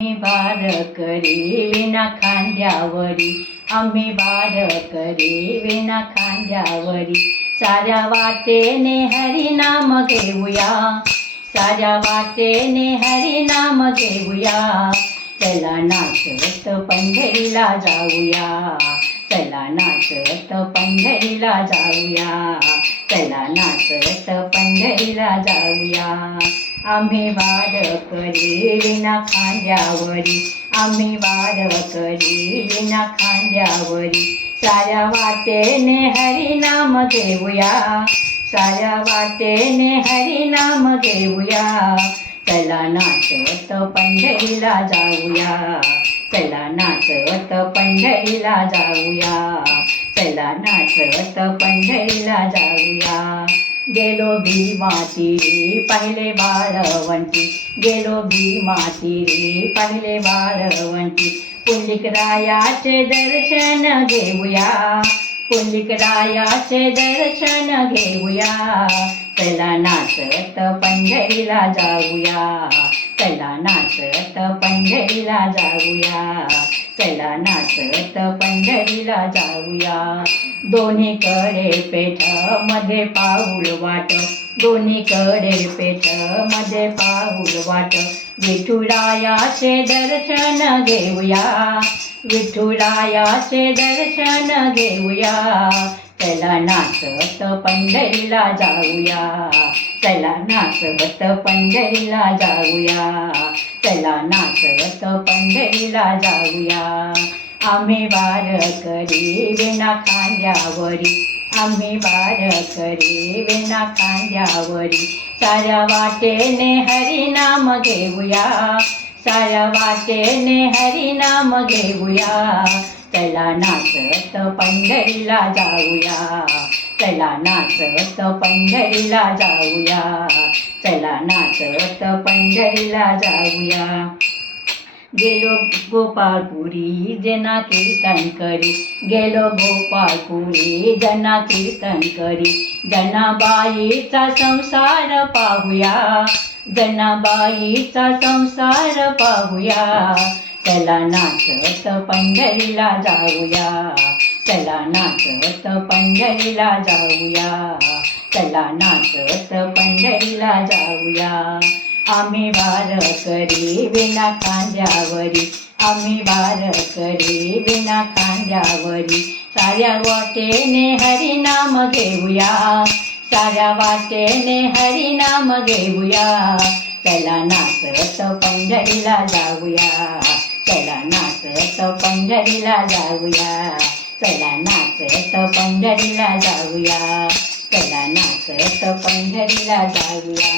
आम्ही वारकरी विना खांद्यावरी, आम्ही वारकरी विना खांद्यावरी, साऱ्या वाटेने हरिनाम घेऊया, साऱ्या वाटेने हरिनाम घेऊया. चला नाचत पंढरीला जाऊया, चला नाचत पंढरीला जाऊया, चला नाचत पंढरीला जाऊया. आम्ही वारकरी विना खांद्यावरी, आम्ही वारकरी विना खांद्यावरी, साऱ्या वाटेने हरिनाम घेऊया, साऱ्या वाटेने हरिनाम घेऊया. चला नाचत पंढरीला जाऊया, चला नाचत पंढरीला जाऊया, चला नाचत पंढरीला जाऊया. गेलो भीमा तीरी पाहिले वाळवंटी, गेलो भीमा तीरी पाहिले वाळवंटी, पुंडलिकरायाचे दर्शन घेऊया, पुंडलिकरायाचे दर्शन घेऊया. चला नाचत पंढरीला जाऊया, चला नाचत पंढरीला जाऊया, चला नाचत पंढरीला जाऊया. दोन्हीकडे पेठ मध्ये पाऊल वाट, दोन्हीकडे पेठ मध्ये पाऊल वाट, विठुरायाचे दर्शन घेऊया, विठुरायाचे दर्शन घेऊया. चला नाचत पंढरीला जाऊया, चला नाचत पंढरीला जाऊया, चला नाचत पंढरीला जाऊया. आम्ही वारकरी विना खांद्यावरी, आम्ही वारकरी विना खांद्यावरी, साऱ्या वाटेने हरिनाम घेऊया, साऱ्या वाटेने हरिनाम घेऊया. चला नाचत पंढरीला जाऊया, चला नाचत पंढरीला जाऊया, चला नाचत पंढरीला जाऊया. गेलो गोपाळपुरी जना कीर्तन करी, गेलो गोपाळपुरी जना कीर्तन करी, जनाबाईचा संसार पाहूया, जनाबाईचा संसार पाहूया. चला नाचत पंढरीला जाऊया, चला नाचत पंढरीला जाऊया, चला नाचत पंढरीला जाऊया. आम्ही वारकरी विना खांद्यावरी, आम्ही वारकरी विना खांद्यावरी, साऱ्या वाटेने हरिनाम घेऊया, साऱ्या वाटेने हरिनाम घेऊया. चला नाचत पंढरीला जाऊया, चला नाचत पंढरीला जाऊया, चला नाचत पंढरीला जाऊया, चला नाचत पंढरीला जाऊया.